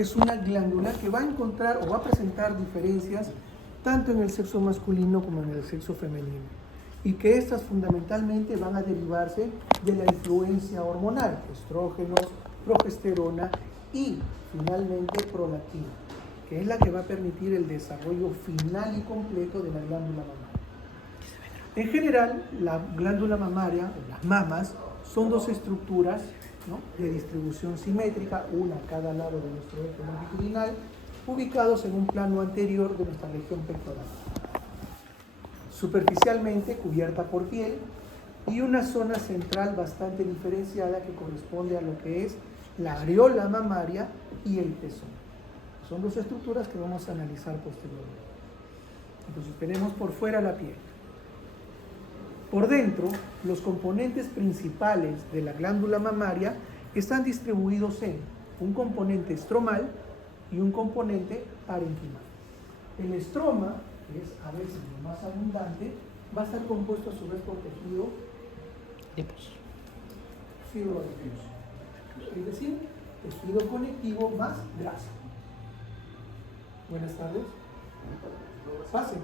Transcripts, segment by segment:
es una glándula que va a encontrar o va a presentar diferencias tanto en el sexo masculino como en el sexo femenino, y que estas fundamentalmente van a derivarse de la influencia hormonal, estrógenos, progesterona y finalmente prolactina, que es la que va a permitir el desarrollo final y completo de la glándula mamaria. En general, la glándula mamaria, o las mamas, son dos estructuras, ¿no?, de distribución simétrica, una a cada lado de nuestro eje longitudinal, ubicados en un plano anterior de nuestra región pectoral. Superficialmente cubierta por piel y una zona central bastante diferenciada que corresponde a lo que es la areola mamaria y el pezón. Son dos estructuras que vamos a analizar posteriormente. Entonces tenemos por fuera la piel. Por dentro, los componentes principales de la glándula mamaria están distribuidos en un componente estromal y un componente parenquimal. El estroma, que es a veces lo más abundante, va a estar compuesto a su vez por tejido fibroadiposo, es decir, tejido conectivo más grasa. Buenas tardes. Pasen.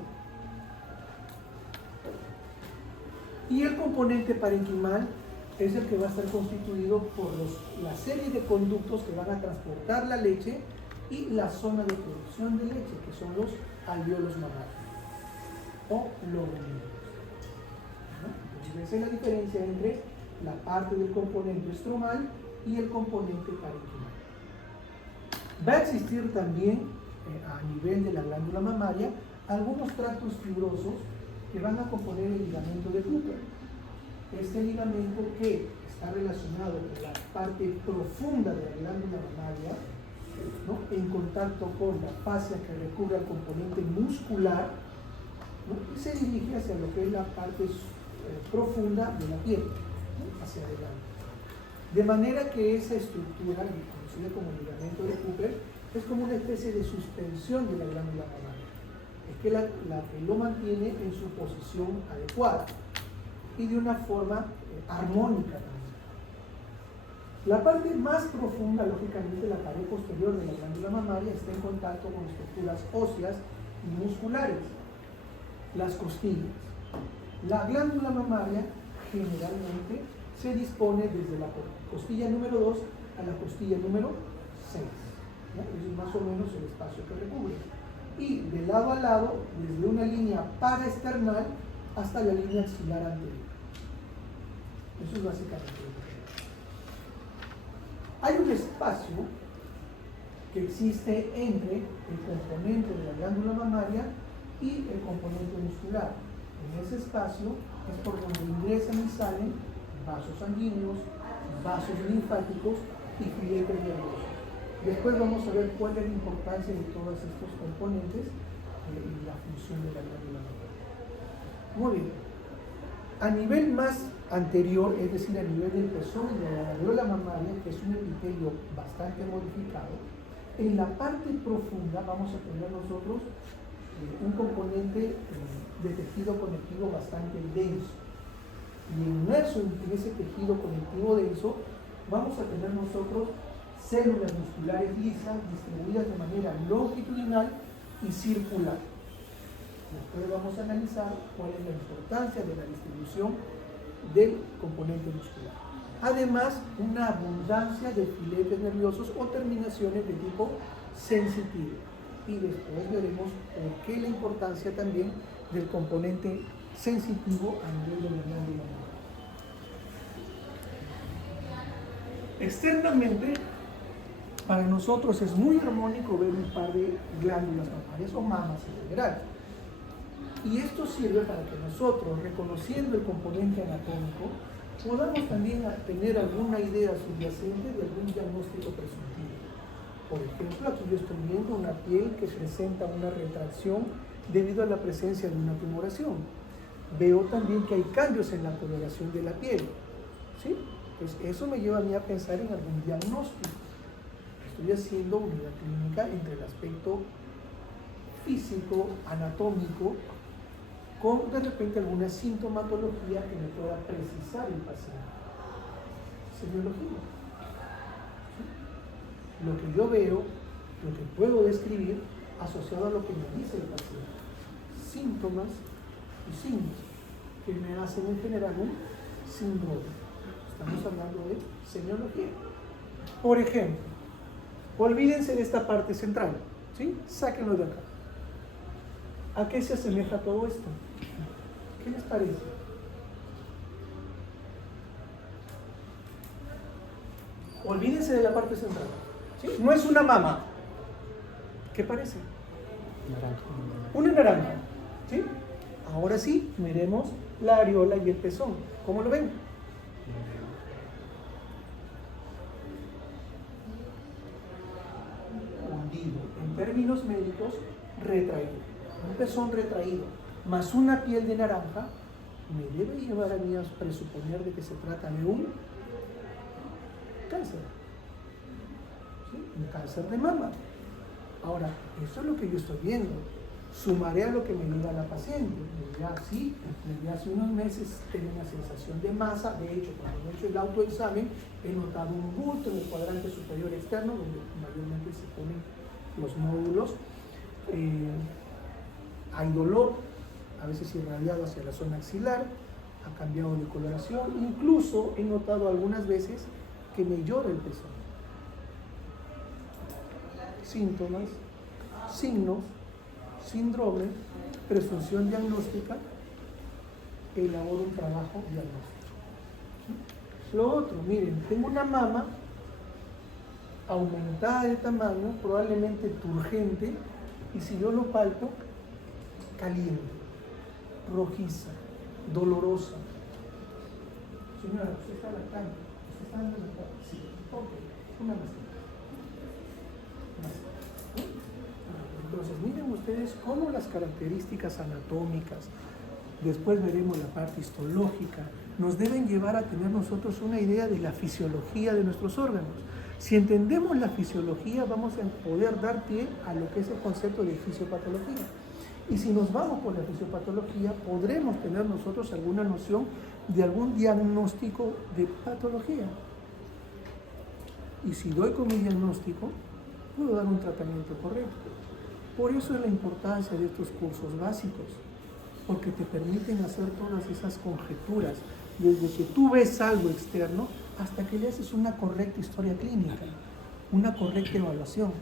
Y el componente parenquimal es el que va a estar constituido por la serie de conductos que van a transportar la leche y la zona de producción de leche, que son los alvéolos mamarios o lobulíneos, ¿no? Entonces esa es la diferencia entre la parte del componente estromal y el componente parenquimal. Va a existir también a nivel de la glándula mamaria algunos tractos fibrosos que van a componer el ligamento de Cooper. Este ligamento, que está relacionado con la parte profunda de la glándula mamaria, ¿no?, en contacto con la fascia que recubre al componente muscular, ¿no?, y se dirige hacia lo que es la parte profunda de la piel, ¿no?, hacia adelante. De manera que esa estructura, conocida como ligamento de Cooper, es como una especie de suspensión de la glándula mamaria. Es que la que lo mantiene en su posición adecuada y de una forma armónica también. La parte más profunda, lógicamente, la pared posterior de la glándula mamaria, está en contacto con estructuras óseas y musculares, las costillas. La glándula mamaria generalmente se dispone desde la costilla número 2 a la costilla número 6, ¿no? Ese es más o menos el espacio que recubre. Y de lado a lado, desde una línea paraesternal hasta la línea axilar anterior. Eso es básicamente lo que tenemos. Hay un espacio que existe entre el componente de la glándula mamaria y el componente muscular. En ese espacio es por donde ingresan y salen vasos sanguíneos, vasos linfáticos y filetes nerviosos. Después vamos a ver cuál es la importancia de todos estos componentes y la función de la glándula mamaria. Muy bien. A nivel más anterior, es decir, a nivel del pezón y de la areola mamaria, que es un epitelio bastante modificado, en la parte profunda vamos a tener nosotros un componente de tejido conectivo bastante denso. Y inmerso en ese tejido conectivo denso, vamos a tener nosotros células musculares lisas distribuidas de manera longitudinal y circular. Después vamos a analizar cuál es la importancia de la distribución del componente muscular. Además, una abundancia de filetes nerviosos o terminaciones de tipo sensitivo. Y después veremos por qué la importancia también del componente sensitivo a nivel de la glándula mamaria. Externamente, para nosotros es muy armónico ver un par de glándulas mamarias o mamas en general. Y esto sirve para que nosotros, reconociendo el componente anatómico, podamos también tener alguna idea subyacente de algún diagnóstico presuntivo. Por ejemplo, aquí yo estoy viendo una piel que presenta una retracción debido a la presencia de una tumoración. Veo también que hay cambios en la coloración de la piel, ¿sí? Pues eso me lleva a mí a pensar en algún diagnóstico. Estoy haciendo unidad clínica entre el aspecto físico, anatómico, con de repente alguna sintomatología que me pueda precisar el paciente. Semiología. ¿Sí? Lo que yo veo lo que puedo describir asociado a lo que me dice el paciente. Síntomas y signos que me hacen en general un síndrome. Estamos hablando de semiología. Por ejemplo, olvídense de esta parte central, ¿sí? Sáquenlo de acá. ¿A qué se asemeja todo esto? ¿Qué les parece? Olvídense de la parte central, ¿sí? No es una mama. ¿Qué parece? Naranja. Una naranja, ¿sí? Ahora sí, miremos la areola y el pezón. ¿Cómo lo ven? Hundido. En términos médicos, retraído. Un pezón retraído, más una piel de naranja, me debe llevar a mí a presuponer de que se trata de un cáncer. ¿Sí? Un cáncer de mama. Ahora, eso es lo que yo estoy viendo. Sumaré a lo que me diga la paciente. Me dirá, sí, desde hace unos meses tengo una sensación de masa. De hecho, cuando he hecho el autoexamen, he notado un bulto en el cuadrante superior externo, donde mayormente se ponen los nódulos. Hay dolor, a veces irradiado hacia la zona axilar, ha cambiado de coloración. Incluso he notado algunas veces que me llora el pezón. Síntomas, signos, síndrome, presunción diagnóstica, elaboro un trabajo diagnóstico. ¿Sí? Lo otro, miren, tengo una mama aumentada de tamaño, probablemente turgente, y si yo lo palpo, caliente, rojiza, dolorosa. Señora, usted está lactando. ¿Usted está dando lactando? Sí. Ok, una más. Entonces, miren ustedes cómo las características anatómicas, después veremos la parte histológica, nos deben llevar a tener nosotros una idea de la fisiología de nuestros órganos. Si entendemos la fisiología, vamos a poder dar pie a lo que es el concepto de fisiopatología. Y si nos vamos por la fisiopatología, podremos tener nosotros alguna noción de algún diagnóstico de patología. Y si doy con mi diagnóstico, puedo dar un tratamiento correcto. Por eso es la importancia de estos cursos básicos, porque te permiten hacer todas esas conjeturas, desde que tú ves algo externo hasta que le haces una correcta historia clínica, una correcta evaluación.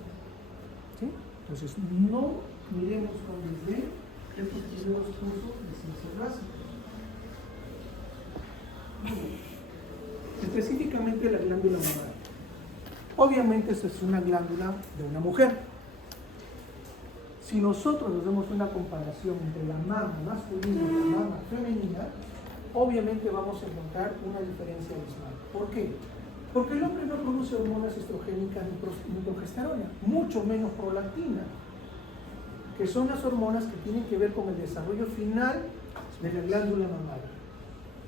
¿Sí? Entonces, no miremos con desdén estos primeros cursos de ciencias básicas. Específicamente la glándula mamaria. Obviamente esta es una glándula de una mujer. Si nosotros hacemos una comparación entre la mama masculina y la mama femenina, obviamente vamos a encontrar una diferencia abismal. ¿Por qué? Porque el hombre no produce hormonas estrogénicas ni progesterona, mucho menos prolactina, que son las hormonas que tienen que ver con el desarrollo final de la glándula mamaria.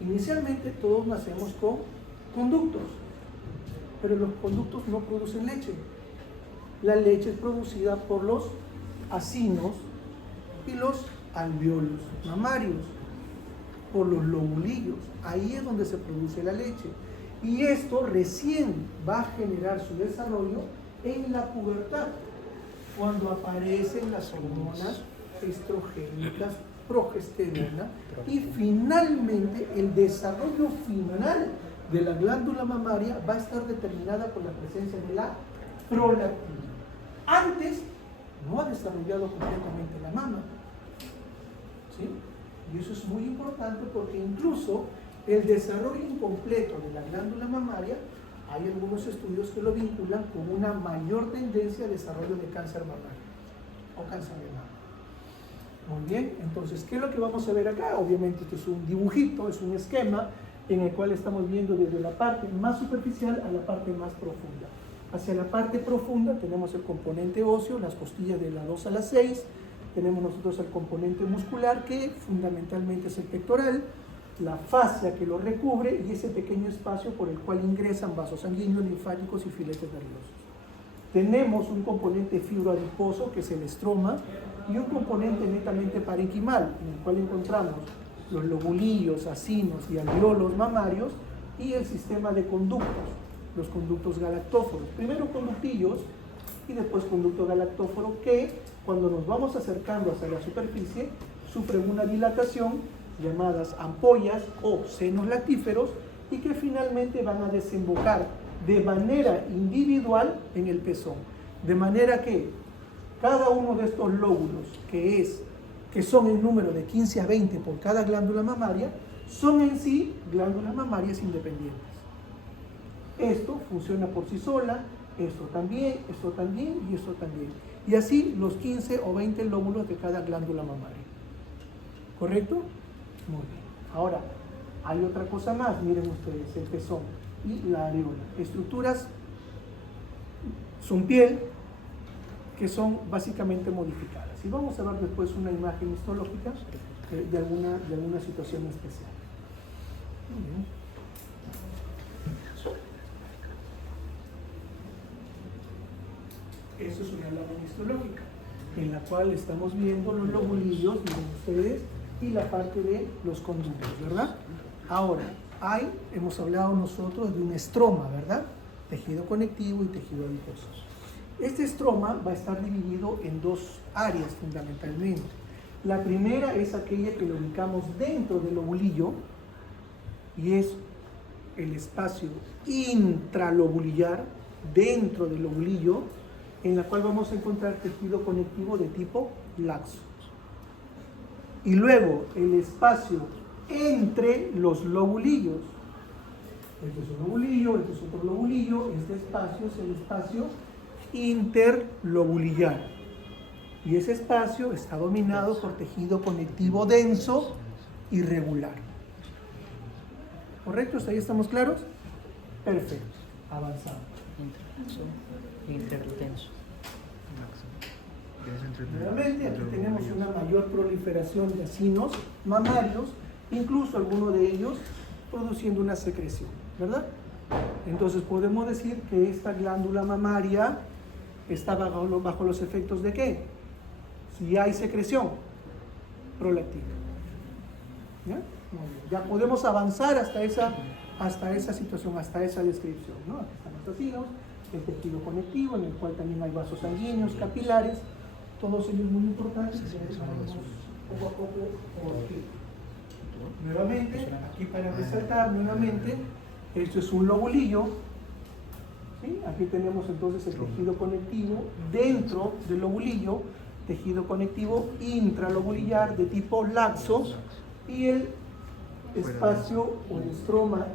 Inicialmente todos nacemos con conductos, pero los conductos no producen leche. La leche es producida por los acinos y los alvéolos mamarios, por los lobulillos. Ahí es donde se produce la leche. Y esto recién va a generar su desarrollo en la pubertad, cuando aparecen las hormonas estrogénicas, progesterona, y finalmente el desarrollo final de la glándula mamaria va a estar determinada por la presencia de la prolactina. Antes no ha desarrollado completamente la mama, ¿sí? Y eso es muy importante porque incluso el desarrollo incompleto de la glándula mamaria, hay algunos estudios que lo vinculan con una mayor tendencia a desarrollo de cáncer mamario o cáncer de mama. Muy bien, entonces, ¿qué es lo que vamos a ver acá? Obviamente esto es un dibujito, es un esquema en el cual estamos viendo desde la parte más superficial a la parte más profunda. Hacia la parte profunda tenemos el componente óseo, las costillas de la 2 a la 6, tenemos nosotros el componente muscular que fundamentalmente es el pectoral, la fascia que lo recubre y ese pequeño espacio por el cual ingresan vasos sanguíneos, linfáticos y filetes nerviosos. Tenemos un componente fibroadiposo que es el estroma y un componente netamente parenquimal en el cual encontramos los lobulillos, acinos y alvéolos mamarios y el sistema de conductos, los conductos galactóforos. Primero conductillos y después conducto galactóforo que cuando nos vamos acercando hacia la superficie sufren una dilatación llamadas ampollas o senos lactíferos y que finalmente van a desembocar de manera individual en el pezón. De manera que cada uno de estos lóbulos, que son en número de 15 a 20 por cada glándula mamaria, son en sí glándulas mamarias independientes. Esto funciona por sí sola, esto también y esto también. Y así los 15 o 20 lóbulos de cada glándula mamaria. ¿Correcto? Muy bien. Ahora, hay otra cosa más, miren ustedes, el pezón y la areola. Estructuras son piel que son básicamente modificadas. Y vamos a ver después una imagen histológica de alguna situación especial. Muy bien. Eso es una lámina histológica, en la cual estamos viendo los lobulillos, miren ustedes, y la parte de los conductos, ¿verdad? Ahora, hemos hablado nosotros de un estroma, ¿verdad? Tejido conectivo y tejido adiposo. Este estroma va a estar dividido en dos áreas fundamentalmente. La primera es aquella que lo ubicamos dentro del lobulillo y es el espacio intralobulillar dentro del lobulillo, en la cual vamos a encontrar tejido conectivo de tipo laxo. Y luego el espacio entre los lobulillos. Este es un lobulillo, este es otro lobulillo, este espacio es el espacio interlobulillar. Y ese espacio está dominado por tejido conectivo denso y regular. ¿Correcto? ¿Hasta ahí estamos claros? Perfecto. Avanzamos. Intertenso. Nuevamente, aquí tenemos una mayor proliferación de acinos mamarios, incluso algunos de ellos produciendo una secreción, ¿verdad? Entonces podemos decir que esta glándula mamaria está bajo los efectos ¿de qué? Si hay secreción, prolactina. ¿Ya? Muy bien. Ya podemos avanzar hasta esa situación, hasta esa descripción, ¿no? Aquí están los acinos, el tejido conectivo, en el cual también hay vasos sanguíneos, capilares, todos ellos muy importantes. Poco a poco por aquí. Nuevamente, aquí para resaltar nuevamente, esto es un lobulillo, ¿sí? Aquí tenemos entonces el tejido conectivo dentro del lobulillo, tejido conectivo intralobulillar de tipo laxo y el espacio o el estroma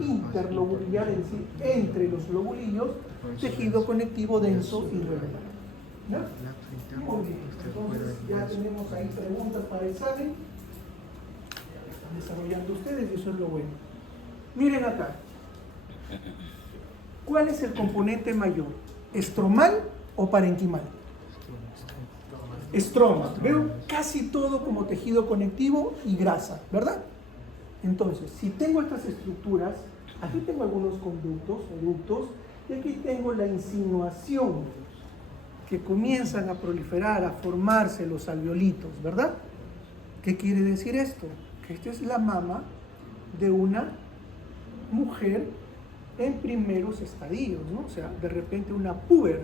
interlobulillar, es decir, entre los lobulillos, tejido conectivo denso y regular. ¿Ya? Muy bien, entonces ya tenemos ahí preguntas para el examen. Están desarrollando ustedes y eso es lo bueno. Miren acá. ¿Cuál es el componente mayor? ¿Estromal o parenquimal? Estroma. Veo casi todo como tejido conectivo y grasa, ¿verdad? Entonces, si tengo estas estructuras, aquí tengo algunos conductos o ductos, y aquí tengo la insinuación que comienzan a proliferar, a formarse los alveolitos, ¿verdad? ¿Qué quiere decir esto? Que esta es la mama de una mujer en primeros estadios, ¿no? O sea, de repente una puber,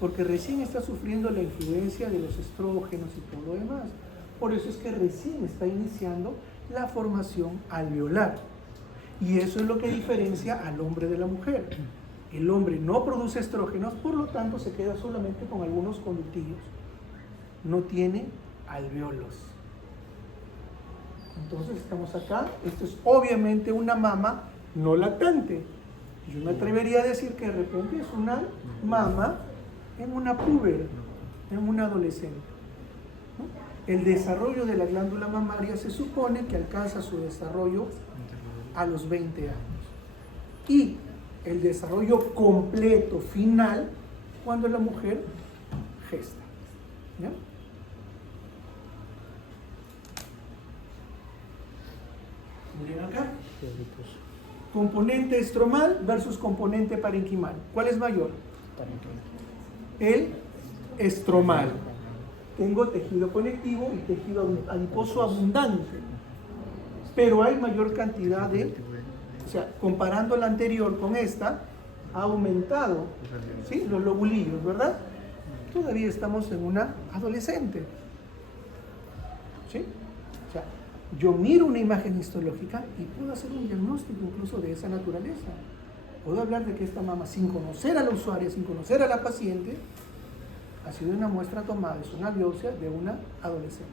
porque recién está sufriendo la influencia de los estrógenos y todo lo demás. Por eso es que recién está iniciando la formación alveolar. Y eso es lo que diferencia al hombre de la mujer. El hombre no produce estrógenos, por lo tanto se queda solamente con algunos conductillos. No tiene alveolos. Entonces estamos acá. Esto es obviamente una mama no lactante. Yo me atrevería a decir que de repente es una mama en una puber, en una adolescente. ¿No? El desarrollo de la glándula mamaria se supone que alcanza su desarrollo a los 20 años. Y el desarrollo completo, final, cuando la mujer gesta. ¿Ya? Miren acá. Componente estromal versus componente parenquimal. ¿Cuál es mayor? El estromal. Tengo tejido conectivo y tejido adiposo abundante. Pero hay mayor cantidad de... O sea, comparando la anterior con esta, ha aumentado ¿Sí? Los lobulillos, ¿verdad? Todavía estamos en una adolescente. ¿Sí? O sea, yo miro una imagen histológica y puedo hacer un diagnóstico incluso de esa naturaleza. Puedo hablar de que esta mama, sin conocer a la usuaria, sin conocer a la paciente, ha sido una muestra tomada, es una biopsia de una adolescente.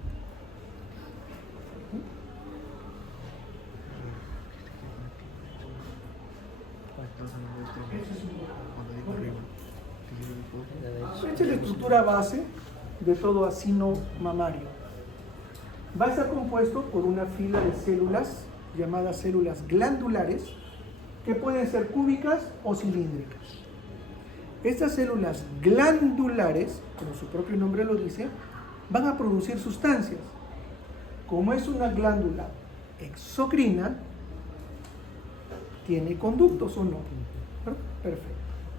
Esta es la estructura base de todo acino mamario. Va a estar compuesto por una fila de células llamadas células glandulares que pueden ser cúbicas o cilíndricas. Estas células glandulares, como su propio nombre lo dice, van a producir sustancias. Como es una glándula exocrina, ¿tiene conductos o no? Perfecto,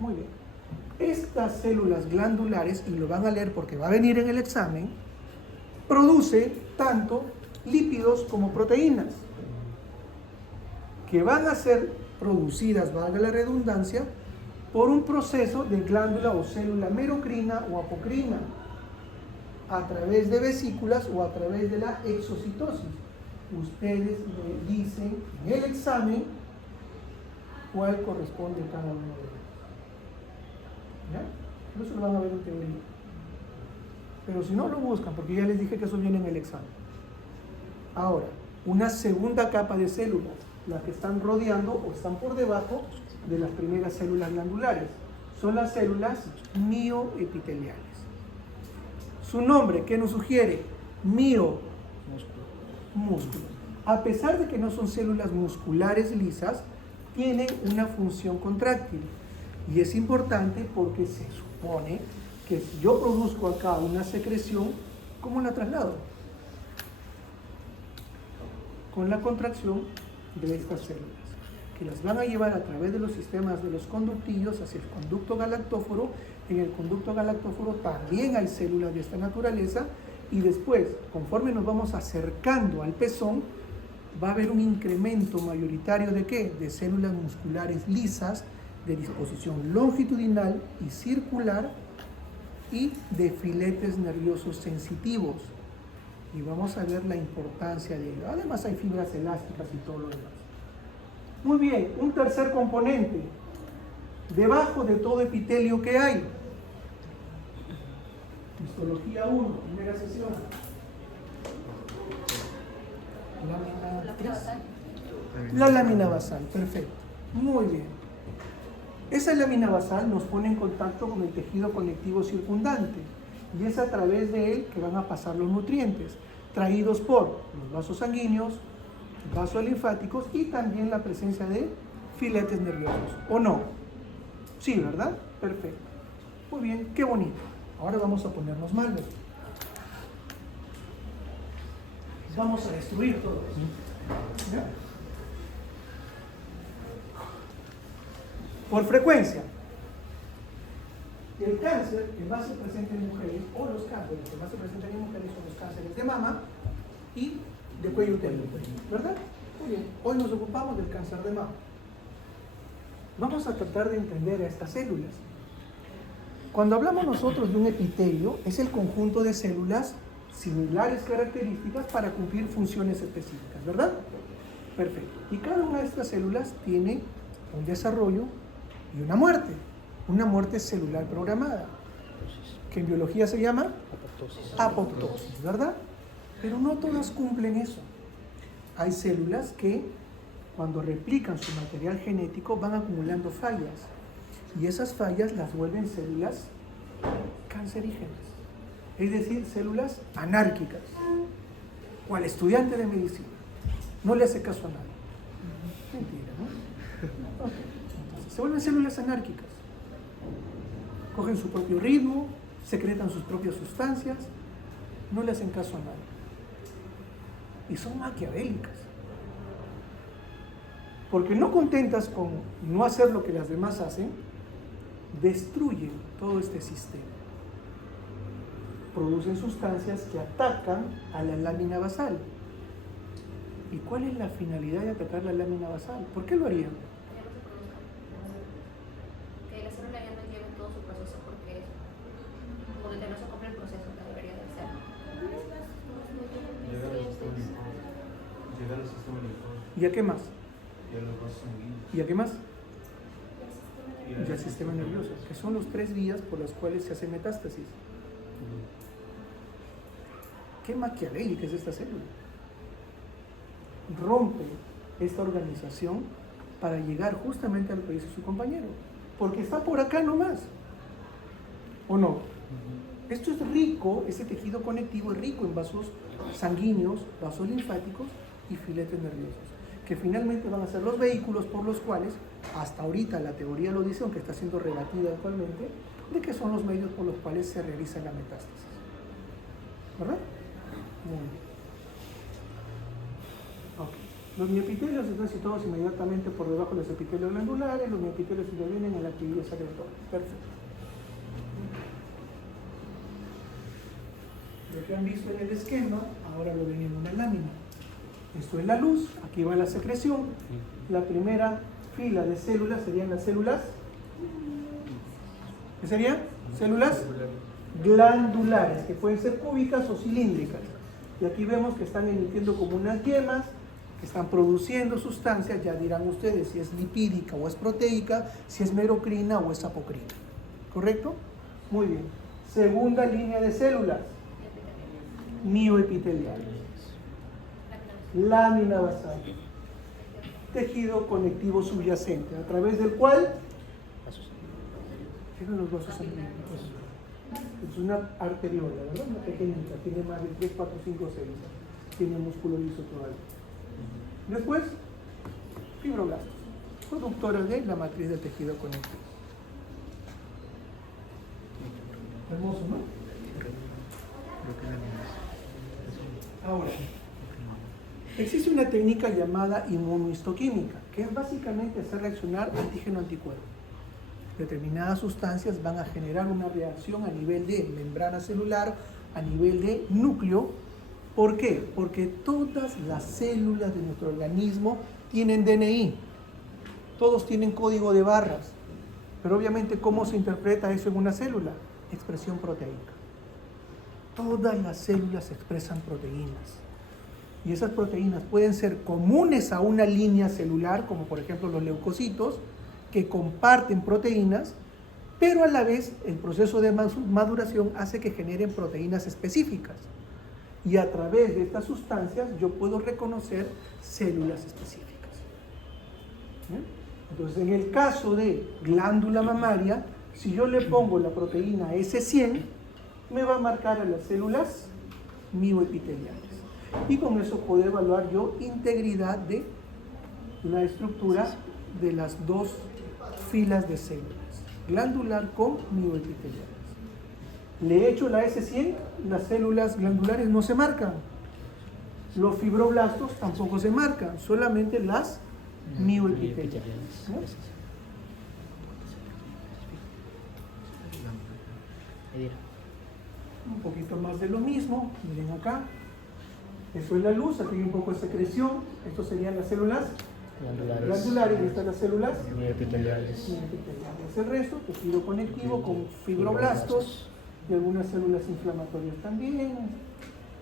muy bien. Estas células glandulares, y lo van a leer porque va a venir en el examen, produce tanto lípidos como proteínas, que van a ser producidas, valga la redundancia, por un proceso de glándula o célula merocrina o apocrina, a través de vesículas o a través de la exocitosis. Ustedes me dicen en el examen cuál corresponde a cada uno de ellos. ¿Ya? Eso lo van a ver en teoría. Pero si no, lo buscan, porque ya les dije que eso viene en el examen. Ahora, una segunda capa de células, las que están rodeando o están por debajo de las primeras células glandulares, son las células mioepiteliales. Su nombre, ¿qué nos sugiere? Músculo. A pesar de que no son células musculares lisas, tienen una función contráctil. Y es importante porque se supone que si yo produzco acá una secreción, ¿cómo la traslado? Con la contracción de estas células, que las van a llevar a través de los sistemas de los conductillos hacia el conducto galactóforo. En el conducto galactóforo también hay células de esta naturaleza, y después, conforme nos vamos acercando al pezón, va a haber un incremento mayoritario ¿de qué? De células musculares lisas, de disposición longitudinal y circular, y de filetes nerviosos sensitivos. Y vamos a ver la importancia de ello. Además hay fibras elásticas y todo lo demás. Muy bien, un tercer componente. Debajo de todo epitelio que hay. Histología 1, primera sesión. La lámina basal, perfecto. Muy bien. Esa lámina basal nos pone en contacto con el tejido conectivo circundante, y es a través de él que van a pasar los nutrientes, traídos por los vasos sanguíneos, vasos linfáticos y también la presencia de filetes nerviosos. ¿O no? Sí, ¿verdad? Perfecto. Muy bien, qué bonito. Ahora vamos a ponernos malos. Vamos a destruir todo eso. ¿Ya? Por frecuencia, el cáncer que más se presenta en mujeres, o los cánceres que más se presentan en mujeres, son los cánceres de mama y de cuello uterino, ¿verdad? Muy bien, hoy nos ocupamos del cáncer de mama. Vamos a tratar de entender a estas células. Cuando hablamos nosotros de un epitelio, es el conjunto de células similares características para cumplir funciones específicas, ¿verdad? Perfecto. Y cada una de estas células tiene un desarrollo y una muerte celular programada, que en biología se llama apoptosis, ¿verdad? Pero no todas cumplen eso. Hay células que cuando replican su material genético van acumulando fallas, y esas fallas las vuelven células cancerígenas, es decir, células anárquicas. ¿Cuál estudiante de medicina? No le hace caso a nadie. Mentira, ¿no? Okay. Entonces, se vuelven células anárquicas. Cogen su propio ritmo, secretan sus propias sustancias, no le hacen caso a nadie. Y son maquiavélicas. Porque no contentas con no hacer lo que las demás hacen, destruyen todo este sistema. Producen sustancias que atacan a la lámina basal. ¿Y cuál es la finalidad de atacar la lámina basal? ¿Por qué lo harían? Que la célula ya no lleva sistema nervioso. ¿Y a qué más? Y a los vasos sanguíneos. ¿Y a qué más? Y Y al sistema nervioso, que son los 3 vías por las cuales se hace metástasis. Qué maquiavélica es esta célula. Rompe esta organización para llegar justamente a lo que dice su compañero, porque está por acá nomás, ¿o no? Esto es rico, ese tejido conectivo es rico en vasos sanguíneos, vasos linfáticos y filetes nerviosos, que finalmente van a ser los vehículos por los cuales, hasta ahorita la teoría lo dice, aunque está siendo rebatida actualmente, de que son los medios por los cuales se realiza la metástasis. ¿Verdad? Muy bien. Okay. Los miopitelios están situados inmediatamente por debajo de los epitelios glandulares. Los miopitelios intervienen en la actividad secretora. Perfecto. Lo que han visto en el esquema, ahora lo ven en una lámina. Esto es la luz, aquí va la secreción. La primera fila de células serían las células. ¿Qué serían? Células glandulares, que pueden ser cúbicas o cilíndricas. Y aquí vemos que están emitiendo como unas yemas, que están produciendo sustancias, ya dirán ustedes si es lipídica o es proteica, si es merocrina o es apocrina. ¿Correcto? Muy bien. Segunda línea de células, mioepiteliales. Lámina basal. Tejido conectivo subyacente, a través del cual tienen los vasos sanguíneos. Es una arteriola, ¿verdad? Una pequeñita, tiene más de 3, 4, 5 6. Tiene músculo liso todavía. Después, fibroblastos, productores de la matriz de tejido conectivo. Hermoso, ¿no? Ahora, existe una técnica llamada inmunohistoquímica, que es básicamente hacer reaccionar antígeno-anticuerpo. Determinadas sustancias van a generar una reacción a nivel de membrana celular, a nivel de núcleo. ¿Por qué? Porque todas las células de nuestro organismo tienen DNI. Todos tienen código de barras. Pero obviamente, ¿cómo se interpreta eso en una célula? Expresión proteica. Todas las células expresan proteínas. Y esas proteínas pueden ser comunes a una línea celular, como por ejemplo los leucocitos, que comparten proteínas, pero a la vez el proceso de maduración hace que generen proteínas específicas. Y a través de estas sustancias yo puedo reconocer células específicas. ¿Bien? Entonces, en el caso de glándula mamaria, si yo le pongo la proteína S100, me va a marcar a las células mioepiteliales. Y con eso puedo evaluar yo integridad de la estructura de las dos filas de células, glandular con mioepiteliales. Le echo la S100, las células glandulares no se marcan. Los fibroblastos tampoco se marcan, solamente las mioepiteliales. ¿No? Un poquito más de lo mismo, miren acá. Eso es la luz, aquí hay un poco de secreción. Estos serían las células glandulares y estas las células mioepiteliales. El resto, tejido conectivo con fibroblastos y algunas células inflamatorias también,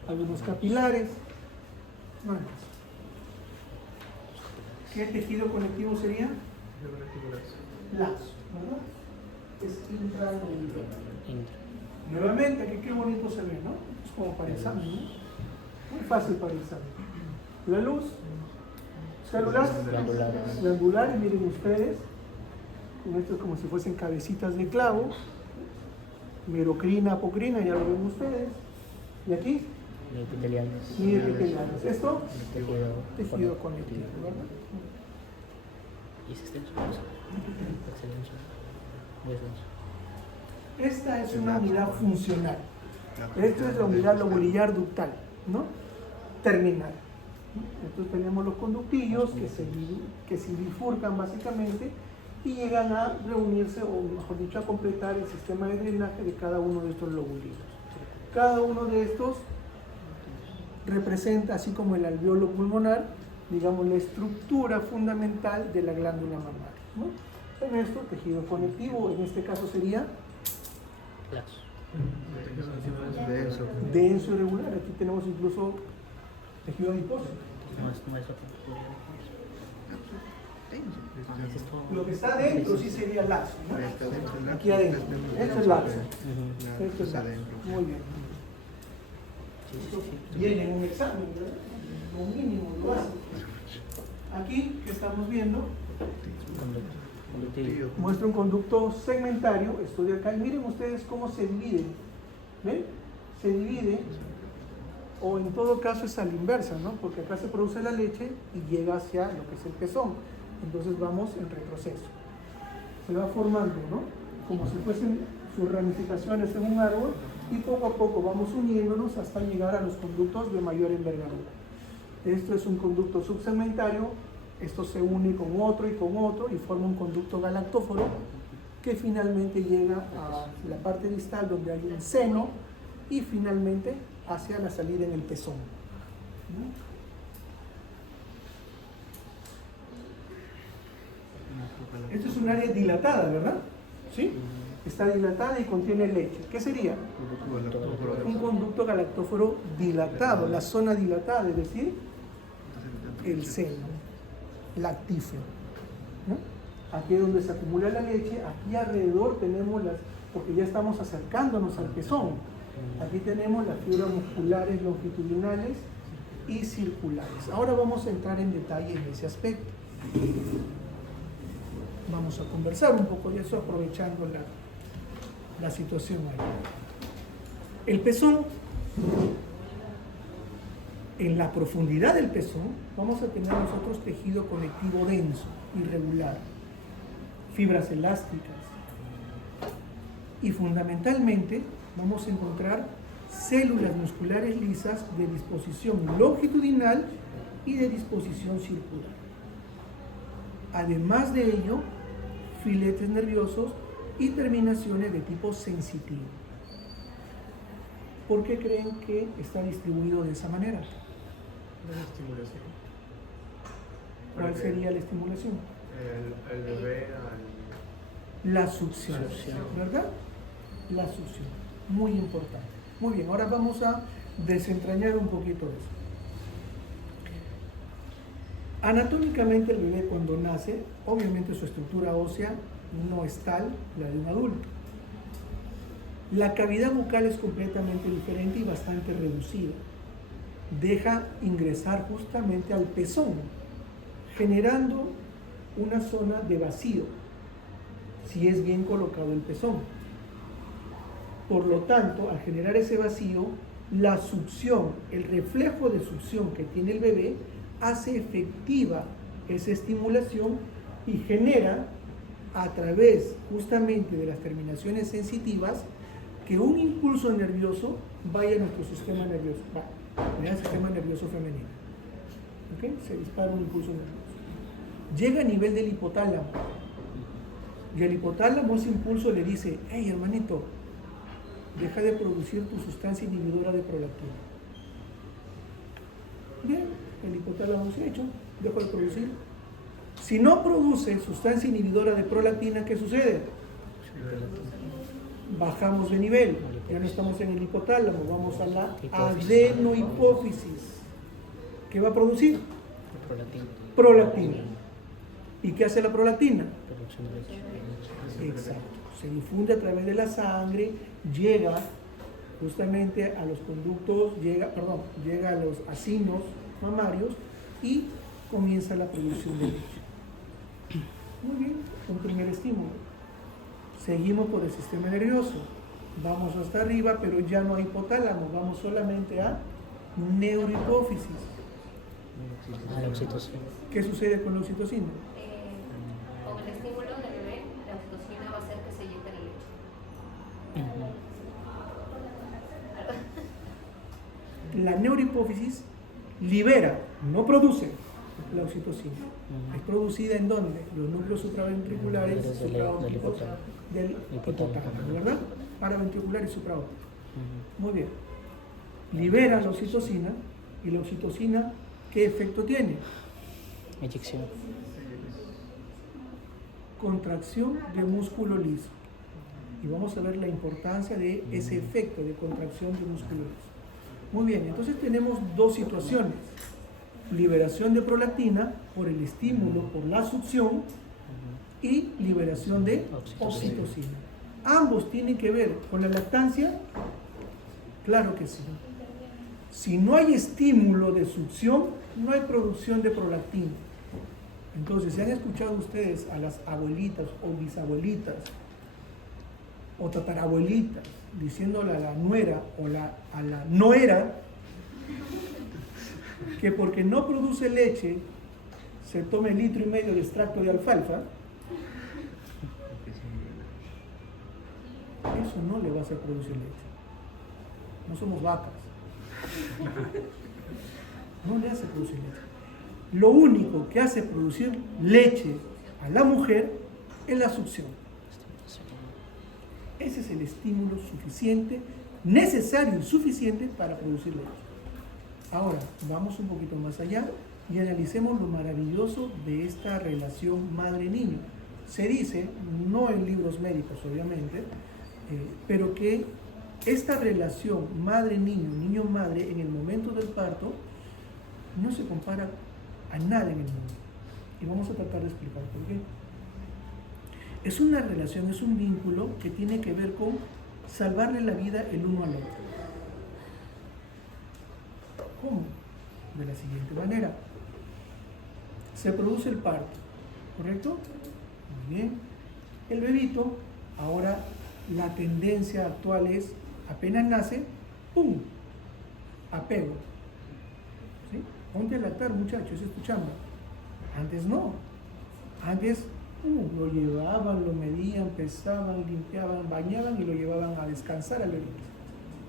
algunos capilares. Bueno. ¿Qué tejido conectivo sería? Lazo, ¿verdad? Es intranuclear. Nuevamente, aquí qué bonito se ve, ¿no? Es como para el examen, ¿no? Muy fácil para el examen. La luz, células glandulares, miren ustedes. Esto es como si fuesen cabecitas de clavo. Merocrina, apocrina, ya lo ven ustedes. ¿Y aquí? Mioepiteliales. Esto, tejido conectivo, ¿verdad? ¿Y es extenso? Extenso. Muy extenso. Esta es una unidad funcional. Esto es la unidad lobulillar ductal, ¿no? Terminal. Entonces tenemos los conductillos que se bifurcan básicamente y llegan a reunirse, o mejor dicho, a completar el sistema de drenaje de cada uno de estos lobulillos. Cada uno de estos representa, así como el alveolo pulmonar, digamos, la estructura fundamental de la glándula mamaria, ¿no? En esto, tejido conectivo, en este caso sería denso y regular. Aquí tenemos incluso tejido adiposo. No es lo que podría decir. Lo que está adentro sí sería laxo, ¿no? Aquí adentro. Esto es laxo. Esto es laxo. Muy bien. Viene en un examen, ¿verdad? Un mínimo, lo básico. Aquí, que estamos viendo, Conductivo. muestra un conducto segmentario. Esto de acá. Y miren ustedes cómo se divide. ¿Ven? Se divide, o en todo caso es a la inversa, ¿no? Porque acá se produce la leche y llega hacia lo que es el pezón. Entonces vamos en retroceso. Se va formando, ¿no? Como si fuesen sus ramificaciones en un árbol, y poco a poco vamos uniéndonos hasta llegar a los conductos de mayor envergadura. Esto es un conducto subsegmentario, esto se une con otro y forma un conducto galactóforo que finalmente llega a la parte distal donde hay un seno y finalmente hacia la salida en el pezón. Esto es un área dilatada, ¿verdad? ¿Sí? Está dilatada y contiene leche. ¿Qué sería? Un conducto galactóforo dilatado, la zona dilatada, es decir, el seno lactífero, ¿no? Aquí es donde se acumula la leche, aquí alrededor tenemos porque ya estamos acercándonos al pezón, aquí tenemos las fibras musculares longitudinales y circulares. Ahora vamos a entrar en detalle en ese aspecto. Vamos a conversar un poco de eso aprovechando la situación ahí. El pezón, en la profundidad del pezón, vamos a tener nosotros tejido conectivo denso, irregular, fibras elásticas y fundamentalmente vamos a encontrar células musculares lisas de disposición longitudinal y de disposición circular. Además de ello, filetes nerviosos y terminaciones de tipo sensitivo. ¿Por qué creen que está distribuido de esa manera? La estimulación. ¿Cuál sería la estimulación? El bebé La succión, ¿verdad? La succión, muy importante. Muy bien, ahora vamos a desentrañar un poquito eso. Anatómicamente el bebé cuando nace, obviamente su estructura ósea no es tal la de un adulto. La cavidad bucal es completamente diferente y bastante reducida. Deja ingresar justamente al pezón, generando una zona de vacío, si es bien colocado el pezón. Por lo tanto, al generar ese vacío, la succión, el reflejo de succión que tiene el bebé, hace efectiva esa estimulación y genera, a través justamente de las terminaciones sensitivas, que un impulso nervioso vaya a nuestro sistema nervioso, al sistema nervioso femenino. ¿Okay? Se dispara un impulso nervioso. Llega a nivel del hipotálamo. Y el hipotálamo, ese impulso le dice: hey hermanito, deja de producir tu sustancia inhibidora de prolactina. Bien, el hipotálamo se ha hecho, deja de producir. Si no produce sustancia inhibidora de prolactina, ¿qué sucede? Bajamos de nivel, ya no estamos en el hipotálamo, vamos a la adenohipófisis. ¿Qué va a producir? Prolactina. ¿Y qué hace la prolactina? Exacto, se difunde a través de la sangre, llega justamente a los conductos, llega a los acinos mamarios y comienza la producción de leche. Muy bien, un primer estímulo. Seguimos por el sistema nervioso, vamos hasta arriba, pero ya no hay hipotálamo, vamos solamente a neurohipófisis. La oxitocina. ¿Qué sucede con la oxitocina? Con el estímulo del bebé, la oxitocina va a hacer que se eyecte la leche. La neurohipófisis libera, no produce la oxitocina. ¿Es producida en dónde? Los núcleos supraventriculares del hipotálamo, ¿verdad? Paraventricular y supraóptico. Muy bien. Libera la oxitocina, y la oxitocina, ¿qué efecto tiene? Eyección. Contracción de músculo liso. Y vamos a ver la importancia de ese efecto de contracción de músculo liso. Muy bien, entonces tenemos dos situaciones. liberación de prolactina por el estímulo, por la succión, y liberación de oxitocina. ¿Ambos tienen que ver con la lactancia? Claro que sí. Si no hay estímulo de succión, no hay producción de prolactina. Entonces, si han escuchado ustedes a las abuelitas o bisabuelitas o tatarabuelitas diciéndole a la nuera o a la noera que porque no produce leche se tome 1,5 litros de extracto de alfalfa, eso no le va a hacer producir leche. No somos vacas. No le hace producir leche. Lo único que hace producir leche a la mujer es la succión. Ese es el estímulo suficiente, necesario y suficiente para producir leche. Ahora, vamos un poquito más allá y analicemos lo maravilloso de esta relación madre-niño. Se dice, no en libros médicos obviamente, pero que esta relación madre-niño, niño-madre en el momento del parto no se compara a nada en el mundo. Y vamos a tratar de explicar por qué. Es una relación, es un vínculo que tiene que ver con salvarle la vida el uno al otro. ¿Cómo? De la siguiente manera. Se produce el parto, ¿correcto? Muy bien. El bebito, ahora la tendencia actual es, apenas nace, ¡pum! Apego. ¿Sí? Ponte a lactar, muchachos, es tu chamba. Antes no. Antes lo llevaban, lo medían, pesaban, limpiaban, bañaban y lo llevaban a descansar al bebé.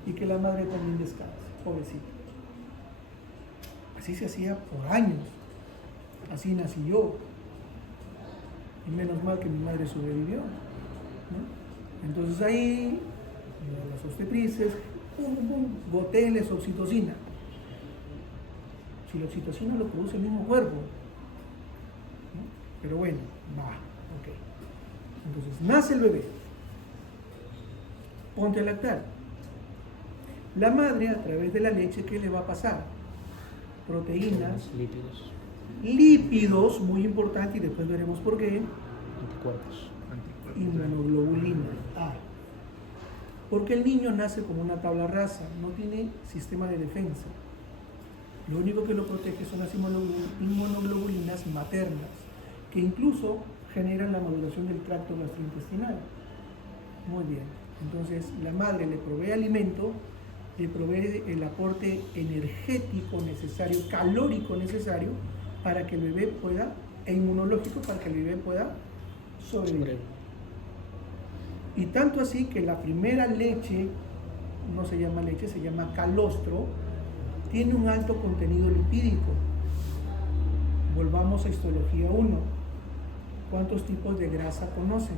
Y que la madre también descanse, pobrecito. Así se hacía por años. Así nací yo. Y menos mal que mi madre sobrevivió, ¿no? Entonces ahí, las obstetrices, goteles oxitocina. Si la oxitocina lo produce el mismo cuerpo, ¿no? Pero bueno, va, ok. Entonces nace el bebé. Ponte a lactar. La madre, a través de la leche, ¿qué le va a pasar? Proteínas, lípidos, muy importante, y después veremos por qué. Anticuerpos. Inmunoglobulina A. Porque el niño nace como una tabla rasa, no tiene sistema de defensa. Lo único que lo protege son las inmunoglobulinas maternas, que incluso generan la maduración del tracto gastrointestinal. Muy bien. Entonces, la madre le provee alimento, le provee el aporte energético necesario, calórico necesario, para que el bebé pueda, e inmunológico, para que el bebé pueda sobrevivir. Y tanto así que la primera leche, no se llama leche, se llama calostro, tiene un alto contenido lipídico. Volvamos a histología 1. ¿Cuántos tipos de grasa conocen?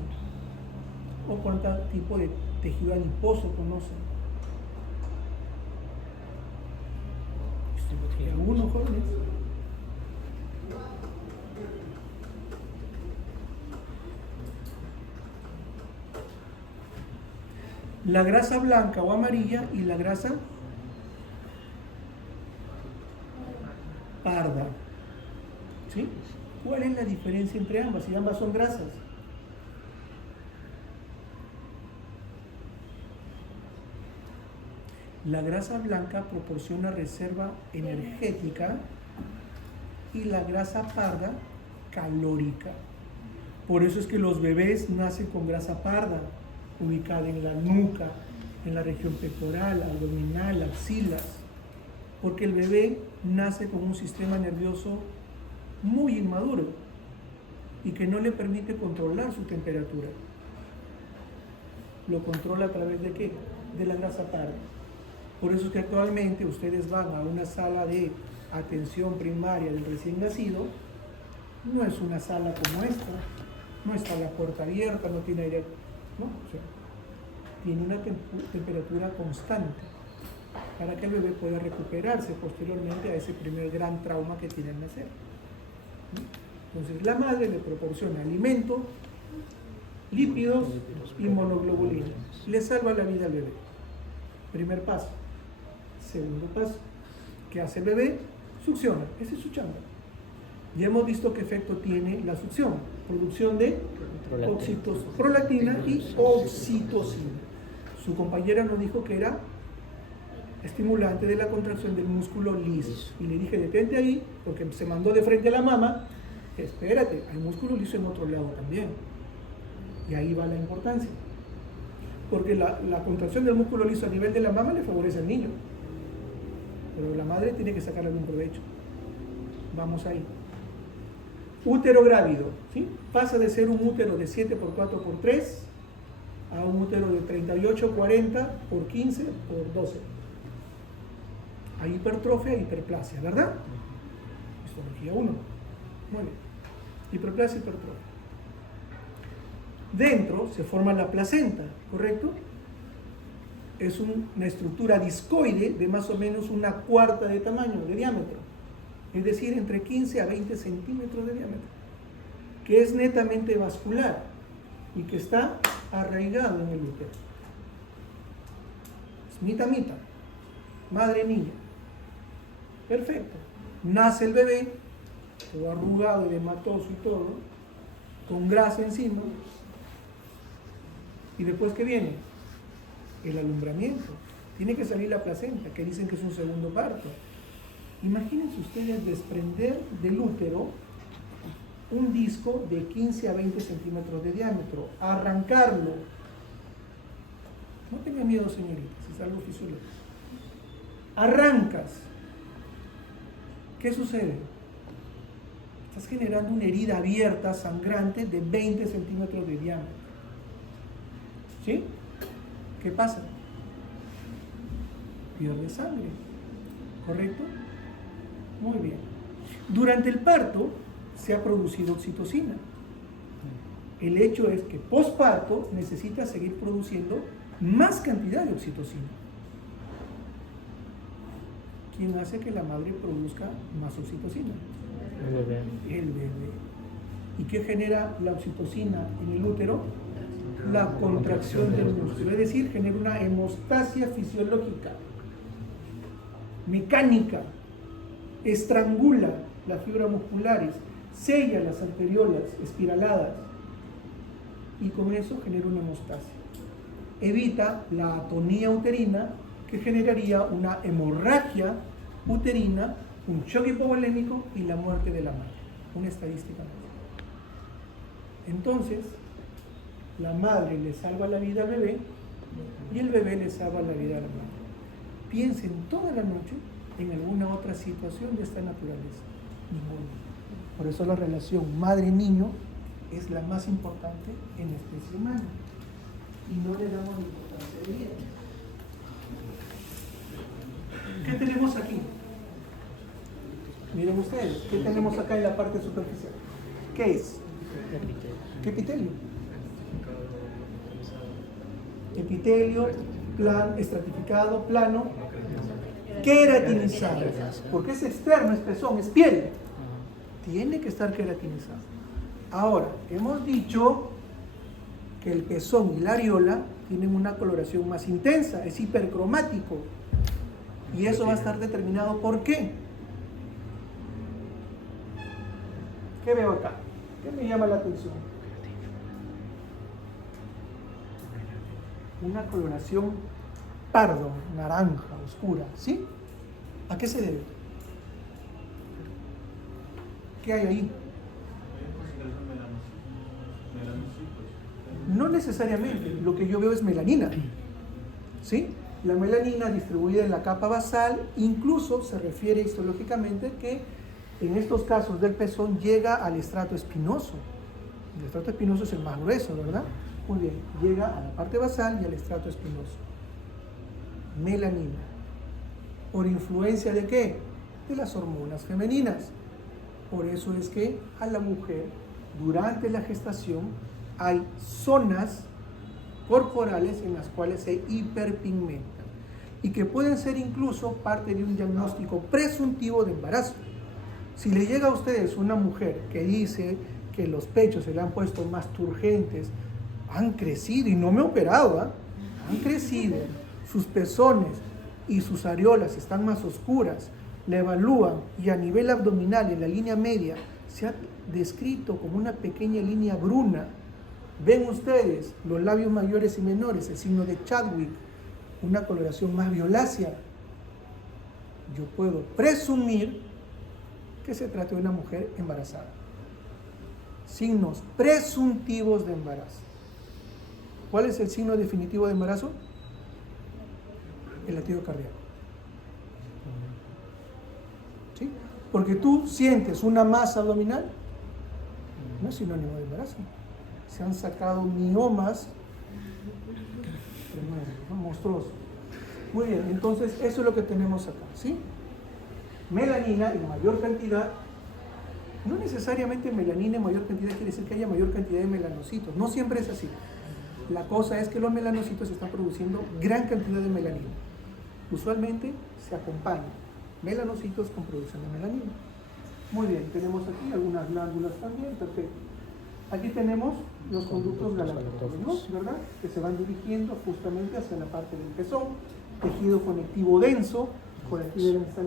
¿O cuántos tipos de tejido adiposo conocen? Histología 1, jóvenes. La grasa blanca o amarilla y la grasa parda. ¿Sí? ¿Cuál es la diferencia entre ambas? Si ambas son grasas. La grasa blanca proporciona reserva energética y la grasa parda calórica. Por eso es que los bebés nacen con grasa parda, ubicada en la nuca, en la región pectoral, abdominal, axilas, porque el bebé nace con un sistema nervioso muy inmaduro y que no le permite controlar su temperatura. Lo controla a través de ¿qué? De la grasa parda. Por eso es que actualmente ustedes van a una sala de atención primaria del recién nacido, no es una sala como esta, no está la puerta abierta, no tiene aire, no, o sea, tiene una temperatura constante para que el bebé pueda recuperarse posteriormente a ese primer gran trauma que tiene al nacer. Entonces la madre le proporciona alimento, lípidos y monoglobulinas. Le salva la vida al bebé. Primer paso. Segundo paso. ¿Qué hace el bebé? Succiona, ese es su chamba. Ya hemos visto qué efecto tiene la succión. Producción de prolactina y oxitocina. Su compañera nos dijo que era estimulante de la contracción del músculo liso. Y le dije, detente ahí, porque se mandó de frente a la mama. Espérate, hay músculo liso en otro lado también. Y ahí va la importancia. Porque la contracción del músculo liso a nivel de la mama le favorece al niño. Pero la madre tiene que sacar algún provecho. Vamos ahí. Útero grávido, ¿sí? Pasa de ser un útero de 7x4x3 a un útero de 38-40x15x12. Hay hipertrofia e hiperplasia, ¿verdad? Histología 1. Muy bien. Hiperplasia y hipertrofia. Dentro se forma la placenta, ¿correcto? Es una estructura discoide de más o menos 1/4 de tamaño, de diámetro. Es decir, entre 15 a 20 centímetros de diámetro, que es netamente vascular y que está arraigado en el útero. Es mitad, madre-niña. Perfecto. Nace el bebé, todo arrugado, edematoso y todo, con grasa encima. ¿Y después qué viene? El alumbramiento. Tiene que salir la placenta, que dicen que es un segundo parto. Imagínense ustedes desprender del útero un disco de 15 a 20 centímetros de diámetro, arrancarlo. No tengan miedo, señoritas, es algo fisiológico. Arrancas. ¿Qué sucede? Estás generando una herida abierta, sangrante, de 20 centímetros de diámetro. ¿Sí? ¿Qué pasa? Pierde sangre. ¿Correcto? Muy bien. Durante el parto se ha producido oxitocina. El hecho es que posparto necesita seguir produciendo más cantidad de oxitocina. ¿Quién hace que la madre produzca más oxitocina? El bebé. El bebé. ¿Y qué genera la oxitocina en el útero? La contracción del músculo, es decir, genera una hemostasia fisiológica, mecánica, estrangula las fibras musculares, sella las arteriolas espiraladas y con eso genera una hemostasia. Evita la atonía uterina, que generaría una hemorragia uterina, un shock hipovolémico y la muerte de la madre. Una estadística más. Entonces, la madre le salva la vida al bebé y el bebé le salva la vida a la madre. Piensen toda la noche en alguna otra situación de esta naturaleza. Ninguna. Por eso la relación madre-niño es la más importante en la especie humana. Y no le damos la importancia de vida. ¿Qué tenemos aquí? Miren ustedes, ¿qué tenemos acá en la parte superficial? ¿Qué es? ¿Qué epitelio? Epitelio, estratificado, plano, queratinizado. Porque es externo, es pezón, es piel. Tiene que estar queratinizado. Ahora, hemos dicho que el pezón y la areola tienen una coloración más intensa, es hipercromático. Y eso va a estar determinado por qué. ¿Qué veo acá? ¿Qué me llama la atención? Una coloración pardo, naranja, oscura, ¿sí? ¿A qué se debe? ¿Qué hay ahí? No necesariamente, lo que yo veo es melanina, ¿sí? La melanina distribuida en la capa basal, incluso se refiere histológicamente que en estos casos del pezón llega al estrato espinoso. El estrato espinoso es el más grueso, ¿verdad? Muy bien, llega a la parte basal y al estrato espinoso. Melanina. ¿Por influencia de qué? De las hormonas femeninas. Por eso es que a la mujer, durante la gestación, hay zonas corporales en las cuales se hiperpigmentan y que pueden ser incluso parte de un diagnóstico presuntivo de embarazo. Si le llega a ustedes una mujer que dice que los pechos se le han puesto más turgentes, han crecido, y no me he operado, han crecido, sus pezones y sus areolas están más oscuras, la evalúan y a nivel abdominal, en la línea media, se ha descrito como una pequeña línea bruna. Ven ustedes los labios mayores y menores, el signo de Chadwick, una coloración más violácea. Yo puedo presumir que se trata de una mujer embarazada. Signos presuntivos de embarazo. ¿Cuál es el signo definitivo de embarazo? El latido cardíaco. ¿Sí? Porque tú sientes una masa abdominal, no es sinónimo de embarazo. Se han sacado miomas tremendos, ¿no? Monstruosos. Muy bien, entonces eso es lo que tenemos acá, ¿sí? Melanina en mayor cantidad. No necesariamente melanina en mayor cantidad quiere decir que haya mayor cantidad de melanocitos. No siempre es así. La cosa es que los melanocitos están produciendo gran cantidad de melanina. Usualmente se acompaña melanocitos con producción de melanina. Muy bien, tenemos aquí algunas glándulas también, perfecto. Aquí tenemos los conductos galantógenos, ¿verdad? Que se van dirigiendo justamente hacia la parte del pezón, tejido conectivo denso. Por aquí deben estar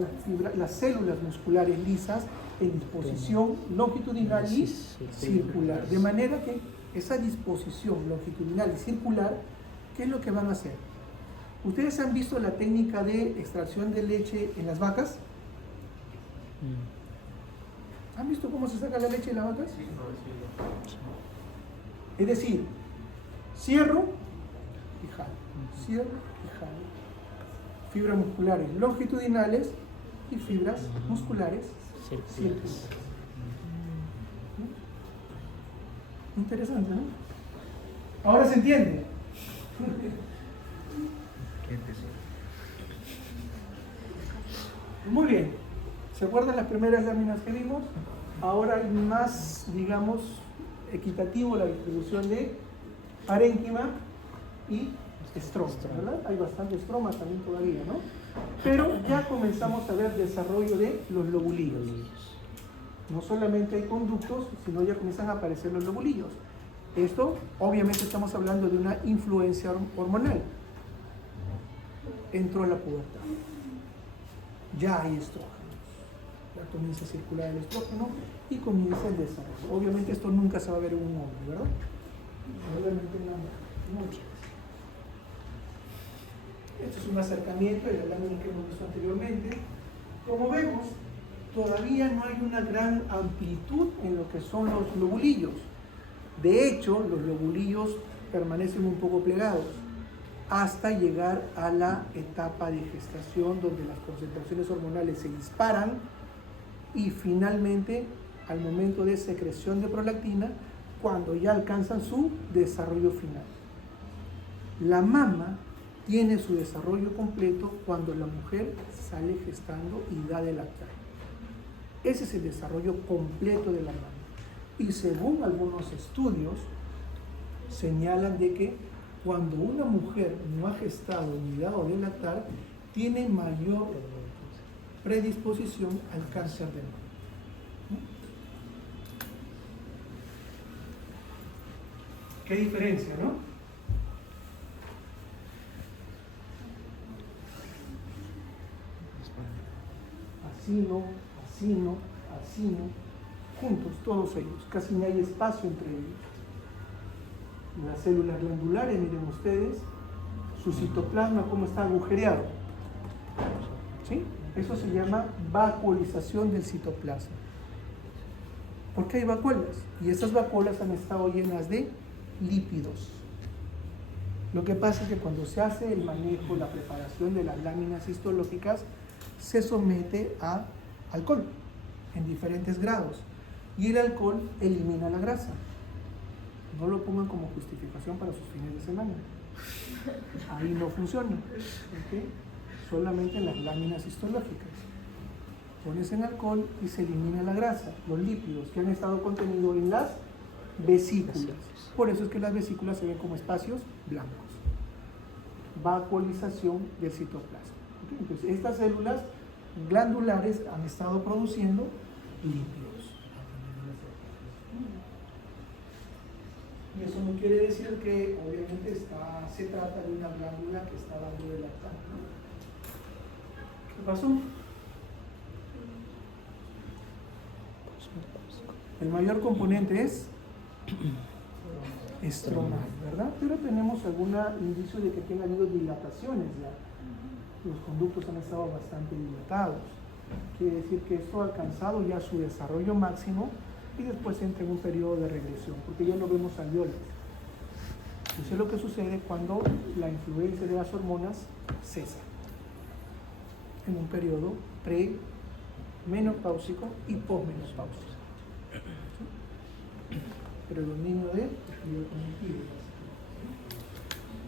las células musculares lisas en disposición longitudinal y circular. De manera que esa disposición longitudinal y circular, ¿qué es lo que van a hacer? ¿Ustedes han visto la técnica de extracción de leche en las vacas? ¿Han visto cómo se saca la leche de las vacas? Es decir, cierro y jalo, cierro y jalo. Fibras musculares longitudinales y fibras musculares circulares. Interesante, ¿no? Ahora se entiende. Muy bien. ¿Se acuerdan las primeras láminas que vimos? Ahora hay más, digamos, equitativo la distribución de parénquima y estroma, ¿verdad? Hay bastante estroma también todavía, ¿no? Pero ya comenzamos a ver desarrollo de los lobulillos. No solamente hay conductos, sino ya comienzan a aparecer los lobulillos. Esto, obviamente, estamos hablando de una influencia hormonal. Entró la pubertad. Ya hay estrógenos. Ya comienza a circular el estrógeno y comienza el desarrollo. Obviamente, esto nunca se va a ver en un hombre, ¿verdad? Obviamente en la mujer. Mucho. Este es un acercamiento de la lámina que hemos visto anteriormente. Como vemos, todavía no hay una gran amplitud en lo que son los lobulillos. De hecho, los lobulillos permanecen un poco plegados hasta llegar a la etapa de gestación, donde las concentraciones hormonales se disparan y finalmente, al momento de secreción de prolactina, cuando ya alcanzan su desarrollo final. La mama tiene su desarrollo completo cuando la mujer sale gestando y da de lactar. Ese es el desarrollo completo de la mama. Y según algunos estudios, señalan de que cuando una mujer no ha gestado ni dado de lactar, tiene mayor predisposición al cáncer de mama. ¿Qué diferencia, no? Así no, así no, así no. Juntos, todos ellos, casi no hay espacio entre ellos. Las células glandulares, miren ustedes, su citoplasma cómo está agujereado. ¿Sí? Eso se llama vacuolización del citoplasma. ¿Por qué hay vacuolas? Y esas vacuolas han estado llenas de lípidos. Lo que pasa es que cuando se hace el manejo, la preparación de las láminas histológicas, se somete a alcohol en diferentes grados. Y el alcohol elimina la grasa. No lo pongan como justificación para sus fines de semana. Ahí no funciona. ¿Okay? Solamente en las láminas histológicas. Pones en alcohol y se elimina la grasa, los lípidos que han estado contenidos en las vesículas. Por eso es que las vesículas se ven como espacios blancos. Vacuolización del citoplasma. ¿Okay? Entonces, estas células glandulares han estado produciendo lípidos. Y eso no quiere decir que obviamente se trata de una glándula que está dando de lactar. ¿Qué pasó? El mayor componente es estromal, ¿verdad? Pero tenemos algún indicio de que han habido dilataciones ya. Los conductos han estado bastante dilatados. Quiere decir que esto ha alcanzado ya su desarrollo máximo y después entra en un periodo de regresión, porque ya no vemos alveolos. Eso es lo que sucede cuando la influencia de las hormonas cesa en un periodo premenopáusico y posmenopáusico. Predominio de periodo conjuntivo.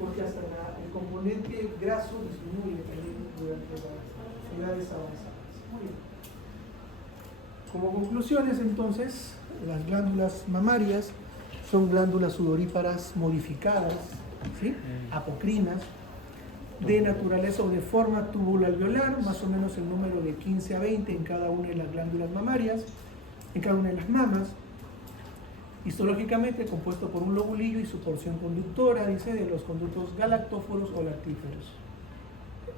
Porque hasta el componente graso disminuye también durante las edades avanzadas. Muy bien. Como conclusiones, entonces, las glándulas mamarias son glándulas sudoríparas modificadas, ¿sí? Apocrinas, de naturaleza o de forma tubuloalveolar, más o menos el número de 15 a 20 en cada una de las glándulas mamarias, en cada una de las mamas. Histológicamente compuesto por un lobulillo y su porción conductora, dice, de los conductos galactóforos o lactíferos.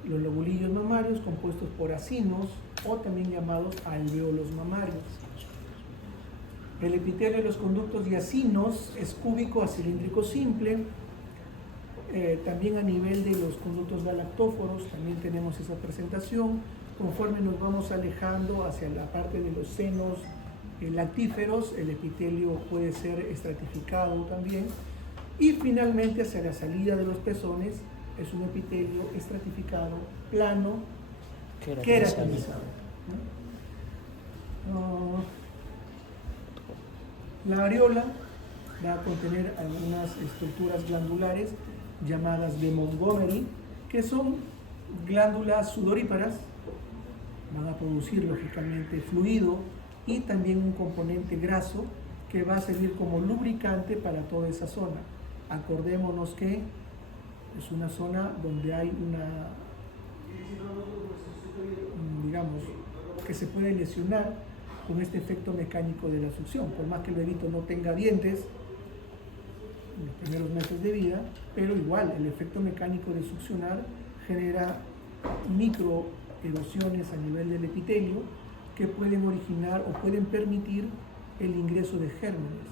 Los lobulillos mamarios compuestos por acinos o también llamados alvéolos mamarios. El epitelio de los conductos diacinos es cúbico a cilíndrico simple. También a nivel de los conductos galactóforos también tenemos esa presentación. Conforme nos vamos alejando hacia la parte de los senos lactíferos, el epitelio puede ser estratificado también. Y finalmente hacia la salida de los pezones es un epitelio estratificado, plano, queratinizado. La areola va a contener algunas estructuras glandulares llamadas de Montgomery, que son glándulas sudoríparas, van a producir lógicamente fluido y también un componente graso que va a servir como lubricante para toda esa zona. Acordémonos que es una zona donde hay digamos, que se puede lesionar con este efecto mecánico de la succión, por más que el bebito no tenga dientes en los primeros meses de vida, pero igual el efecto mecánico de succionar genera microerosiones a nivel del epitelio que pueden originar o pueden permitir el ingreso de gérmenes,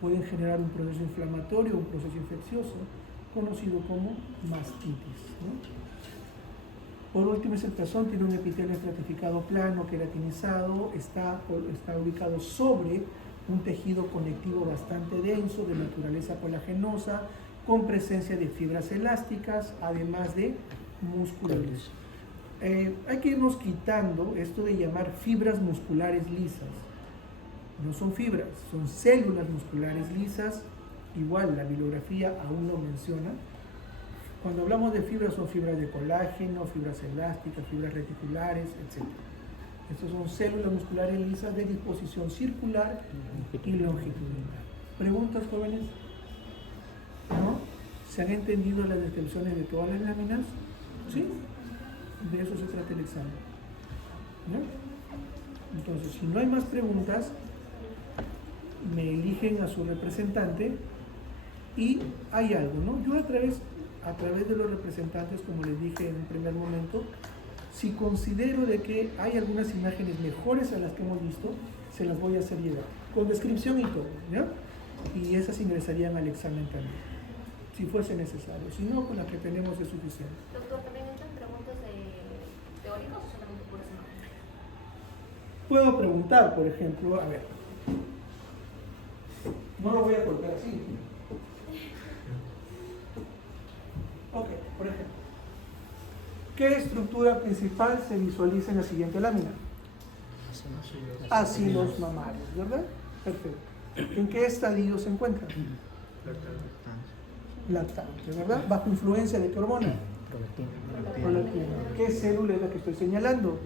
pueden generar un proceso inflamatorio, un proceso infeccioso, conocido como mastitis, ¿no? Por último, el pezón tiene un epitelio estratificado plano, queratinizado, está ubicado sobre un tejido conectivo bastante denso, de naturaleza colagenosa, con presencia de fibras elásticas, además de músculos. Hay que irnos quitando esto de llamar fibras musculares lisas. No son fibras, son células musculares lisas. Igual la bibliografía aún lo menciona. Cuando hablamos de fibras, son fibras de colágeno, fibras elásticas, fibras reticulares, etc. Estas son células musculares lisas de disposición circular y longitudinal. ¿Preguntas, jóvenes? ¿No? ¿Se han entendido las descripciones de todas las láminas? ¿Sí? De eso se trata el examen. ¿No? Entonces, si no hay más preguntas, me eligen a su representante y hay algo, ¿no? Yo a través de los representantes, como les dije en un primer momento, si considero de que hay algunas imágenes mejores a las que hemos visto, se las voy a hacer llegar, con descripción y todo, ¿ya? Y esas ingresarían al examen también, si fuese necesario. Si no, con las que tenemos es suficiente. Doctor, ¿también entran preguntas teóricas o solamente puras imágenes? Puedo preguntar, por ejemplo, a ver, no lo voy a colocar así. Ok, por ejemplo, ¿qué estructura principal se visualiza en la siguiente lámina? Ácidos mamarios, ¿verdad? Perfecto. ¿En qué estadio se encuentra? Lactante, ¿verdad? ¿Bajo influencia de qué hormona? Prolactina. ¿Qué célula es la que estoy señalando?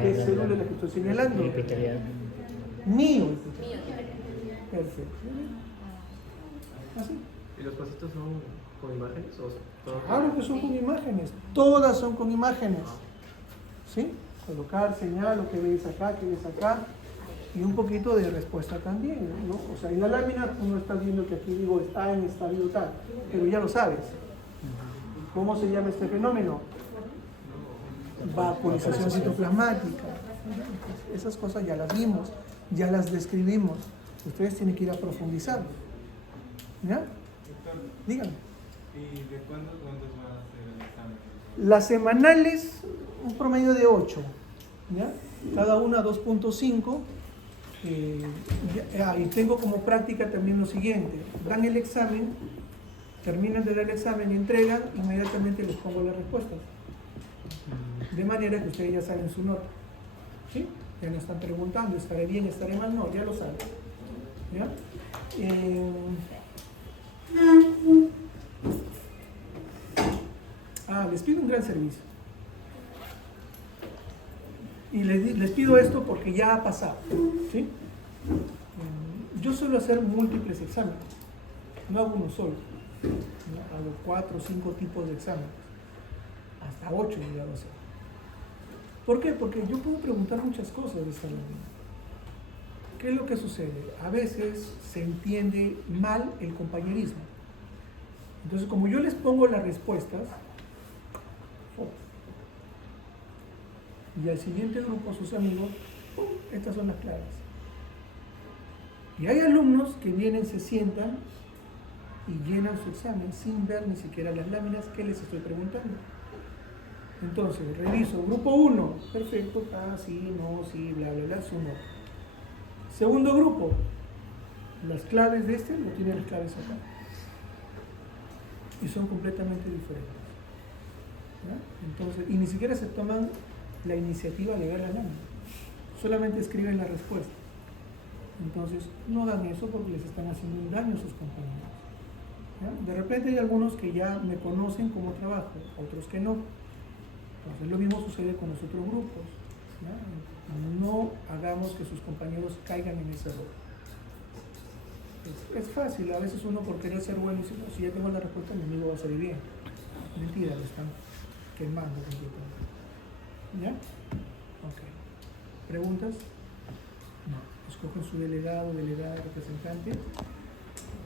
¿Qué célula es la que estoy señalando? Mío. Perfecto. ¿Así? ¿Y los pasitos son con imágenes o todos? Claro que son con imágenes, todas son con imágenes. ¿Sí? Colocar señal, lo que ves acá, y un poquito de respuesta también, ¿no? O sea, en la lámina tú no estás viendo que aquí digo está en estadio tal, pero ya lo sabes. ¿Cómo se llama este fenómeno? vacuolización citoplasmática. Esas cosas ya las vimos, ya las describimos. Ustedes tienen que ir a profundizar. ¿Ya? Doctor, Díganme. ¿y de cuándo va a ser el examen? Las semanales, un promedio de 8. ¿Ya? Cada una 2.5. Y tengo como práctica también lo siguiente: dan el examen, terminan de dar el examen y entregan, inmediatamente les pongo las respuestas, de manera que ustedes ya saben su nota, ¿sí? Ya no están preguntando, ¿estaré bien, estaré mal? No, ya lo saben, ¿ya? Les pido un gran servicio. Y les pido esto porque ya ha pasado, ¿sí? Yo suelo hacer múltiples exámenes, no hago uno solo, ¿no? Hago 4 o 5 tipos de exámenes, hasta 8 he llegado a hacer. ¿Por qué? Porque yo puedo preguntar muchas cosas de esta manera. ¿Qué es lo que sucede? A veces se entiende mal el compañerismo. Entonces, como yo les pongo las respuestas, y al siguiente grupo, sus amigos, ¡pum!, estas son las claves. Y hay alumnos que vienen, se sientan y llenan su examen sin ver ni siquiera las láminas que les estoy preguntando. Entonces, reviso, grupo 1, perfecto, sí, no, sí, bla, bla, bla, su no. Segundo grupo, las claves de este no tienen las claves acá. Y son completamente diferentes. ¿Ya? Entonces, y ni siquiera se toman la iniciativa de ver la lámina, solamente escriben la respuesta. Entonces, no hagan eso porque les están haciendo un daño a sus compañeros. ¿Ya? De repente hay algunos que ya me conocen cómo trabajo, otros que no. Entonces, lo mismo sucede con los otros grupos. ¿Ya? No hagamos que sus compañeros caigan en ese error. Es fácil, a veces uno por querer ser bueno dice, no, si ya tengo la respuesta, mi amigo va a salir bien. Mentira, lo están quemando completamente. ¿Ya? Ok. ¿Preguntas? No. Escogen su delegado, delegada, representante.